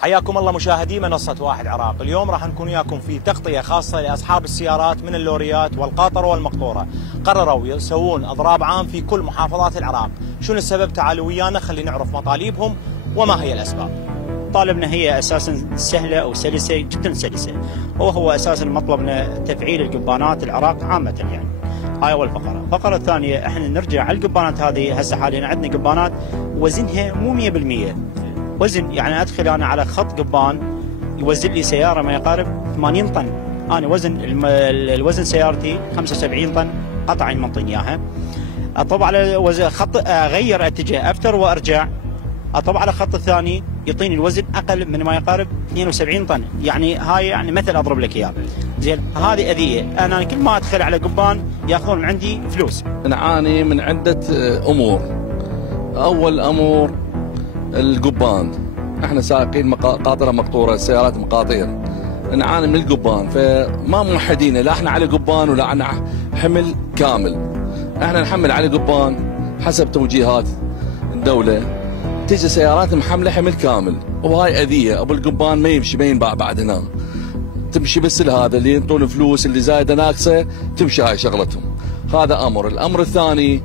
حياكم الله مشاهدي منصة واحد عراق. اليوم راح نكون وياكم في تغطية خاصة لأصحاب السيارات من اللوريات والقاطرة والمقطورة. قرروا يسوون إضراب عام في كل محافظات العراق. شنو السبب؟ تعالوا ويانا خلي نعرف مطالبهم وما هي الأسباب. طالبنا هي اساسا سهله او سلسه، جدا سلسه، وهو اساسا مطلبنا تفعيل القبانات العراق عامه يعني. هاي اول فقره. الفقره الثانيه احنا نرجع على القبانات هذه. هسه حاليا عندنا قبانات وزنها مو 100%، وزن يعني ادخل انا على خط قبان يوزن لي سياره ما يقارب 80 طن. انا الوزن سيارتي 75 طن قطعا منطيني اياها. اطب على خط اغير اتجاه افتر وارجع، اطب على الخط الثاني يعطيني الوزن اقل من ما يقارب 72 طن. يعني هاي يعني مثل اضرب لك اياه. زين هذه اذيه، انا كل ما ادخل على قبان ياخذون من عندي فلوس. نعاني من عده امور. اول امر القبان، احنا سائقين قاطره مقطوره، سيارات مقاطير، نعاني من القبان، فما موحدين لا احنا على قبان ولا احنا حمل كامل. احنا نحمل على قبان حسب توجيهات الدوله، تيجي سيارات محمله حمل كامل، وهاي اذيه. ابو القبان ما يمشي، ما ينباع بعد هنا، تمشي بس لهذا اللي ينطون فلوس، اللي زايده ناقصه تمشي، هاي شغلتهم. هذا امر. الامر الثاني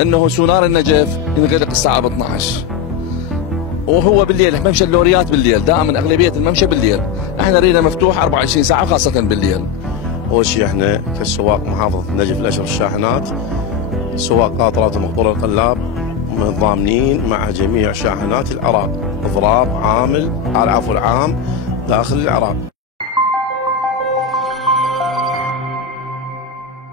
انه سونار النجف ينغلق الساعه 12، وهو بالليل ممشى اللوريات بالليل، دائما اغلبيه الممشى بالليل، احنا نريده مفتوح 24 ساعه وخاصه بالليل. اول شيء احنا كسواق محافظه النجف الاشهر الشاحنات، سواق قاطرات ومقطوره القلاب، متضامنين مع جميع شاحنات العراق. اضراب عامل على العفو العام داخل العراق.